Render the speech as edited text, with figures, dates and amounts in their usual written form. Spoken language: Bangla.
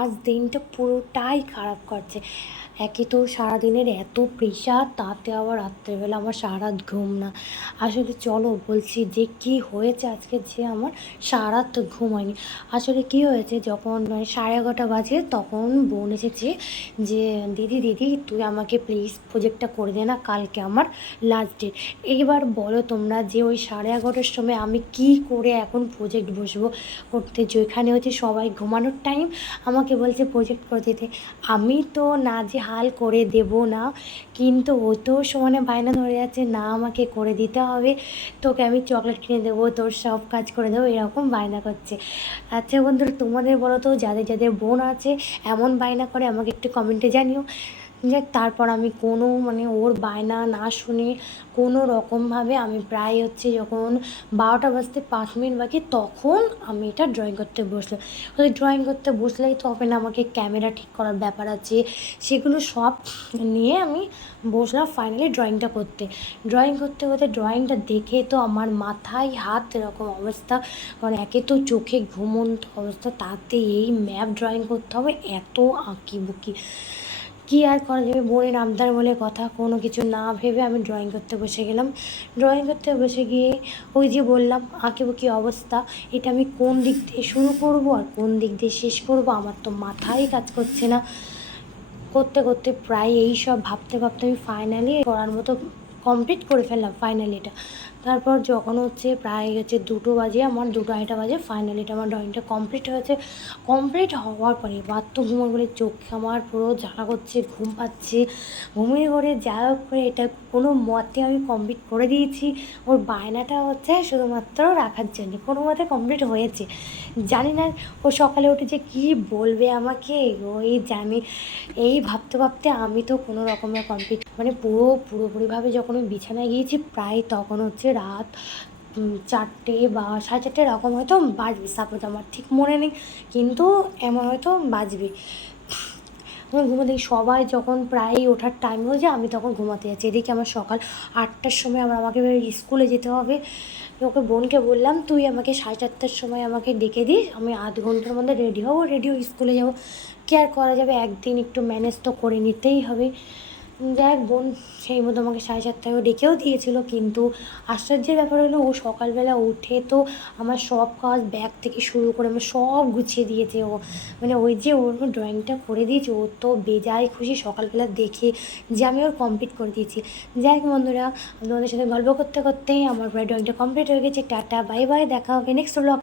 আজ দিনটা পুরোটাই খারাপ করছে। একে তো সারাদিনের এত প্রেশার, তাতে আবার রাত্রেবেলা আমার সারা রাত ঘুম না। আসলে চলো বলছি যে কি হয়েছে আজকে, যে আমার সারা রাত ঘুম হয়নি। আসলে কি হয়েছে, যখন 11:30 বাজে তখন বোন এসেছে যে দিদি দিদি তুই আমাকে প্লিজ প্রজেক্টটা করে দে না, কালকে আমার লাস্ট ডেট। এইবার বলো তোমরা যে ওই 11:30টার সময় আমি কি করে এখন প্রজেক্ট বসবো করতে, যেখানে হচ্ছে সবাই ঘুমানোর টাইম, আমাকে বলছে প্রজেক্ট করে দিতে। আমি তো না যে হাল করে দেব না, কিন্তু ও তো সমানে বায়না ধরে যাচ্ছে না আমাকে করে দিতে হবে, তোকে আমি চকলেট কিনে দেবো, তোর সব কাজ করে দেবো, এরকম বায়না করছে। আচ্ছা বন্ধুরা, তোমাদের বলো তো, যাদের যাদের বোন আছে এমন বায়না করে আমাকে একটু কমেন্টে জানিও। যাক, তারপর আমি কোনো ওর বায়না না শুনে কোনো রকমভাবে আমি প্রায় হচ্ছে যখন 12টা বাজতে 5 মিনিট বাকি, তখন আমি এটা ড্রয়িং করতে বসলাম। ওই ড্রয়িং করতে বসলেই তো হবে না, আমাকে ক্যামেরা ঠিক করার ব্যাপার আছে, সেগুলো সব নিয়ে আমি বসলাম ফাইনালি ড্রয়িংটা করতে। ড্রয়িং করতে করতে ড্রয়িংটা দেখে তো আমার মাথায় হাত এরকম অবস্থা, কারণ একে তো চোখে ঘুমন্ত অবস্থা, তাতে এই ম্যাপ ড্রয়িং করতে হবে, এত আঁকি বুকি। কী আর করা যাবে, বোনের আবদার বলে কথা, কোনো কিছু না ভেবে আমি ড্রয়িং করতে বসে গেলাম। ড্রয়িং করতে বসে গিয়ে ওই যে বললাম আঁকিবুকি অবস্থা, এটা আমি কোন দিক দিয়ে শুরু করব আর কোন দিক দিয়ে শেষ করব আমার তো মাথায় কাজ করছে না। করতে করতে প্রায় এই সব ভাবতে ভাবতে আমি ফাইনালি করার মতো কমপ্লিট করে ফেললাম ফাইনালি এটা। তারপর যখন হচ্ছে প্রায় হচ্ছে 2টো বাজে, আমার 2টা-2:30 বাজে ফাইনালি এটা আমার ড্রয়িংটা কমপ্লিট হয়েছে। কমপ্লিট হওয়ার পরে এবার তো ঘুমোর বলে চোখ আমার পুরো জ্বালা করছে, ঘুম পাচ্ছে। ঘুমিয়ে পড়ে যা হোক করে এটা কোনো মতে আমি কমপ্লিট করে দিয়েছি। ওর বায়নাটা হচ্ছে শুধুমাত্র রাখার জন্য, কোনো মতে কমপ্লিট হয়েছে। জানি না ও সকালে উঠে যে কী বলবে আমাকে, ওই জানি। এই ভাবতে ভাবতে আমি তো কোনো রকমের কমপ্লিট পুরোপুরিভাবে যখন আমি বিছানায় গিয়েছি, প্রায় তখন হচ্ছে রাত 4টে বা 4:30 এরকম হয়তো বাজবে, সাপোজ আমার ঠিক মনে নেই, কিন্তু এমন হয়তো বাজবে। আমার ঘুমোতে সবাই যখন প্রায় ওঠার টাইম হয়ে যায়, আমি তখন ঘুমাতে যাচ্ছি। এদিকে আমার সকাল 8টার সময় আমাকে স্কুলে যেতে হবে। ওকে বোনকে বললাম তুই আমাকে 4:30টার সময় আমাকে ডেকে দিস, আমি আধ ঘন্টার মধ্যে রেডি হবো, রেডি হয়ে স্কুলে যাবো। কী আর করা যাবে, একদিন একটু ম্যানেজ তো করে নিতেই হবে। দেখ বোন সেই মতো আমাকে 4:30টায় ডেকেও দিয়েছিল, কিন্তু আশ্চর্যের ব্যাপার হলো ও সকালবেলা উঠে তো আমার সব কাজ ব্যাগ থেকে শুরু করে আমার সব গুছিয়ে দিয়েছে। ও ওই যে ওর ড্রয়িংটা করে দিয়েছে, ও তো বেজায় খুশি সকালবেলা দেখে যে আমি ওর কমপ্লিট করে দিয়েছি। যাই হোক বন্ধুরা, তোমাদের সাথে গল্প করতে করতেই আমার প্রায় ড্রয়িংটা কমপ্লিট হয়ে গেছে। টাটা বাই বাই, দেখা হবে নেক্সট ব্লগ।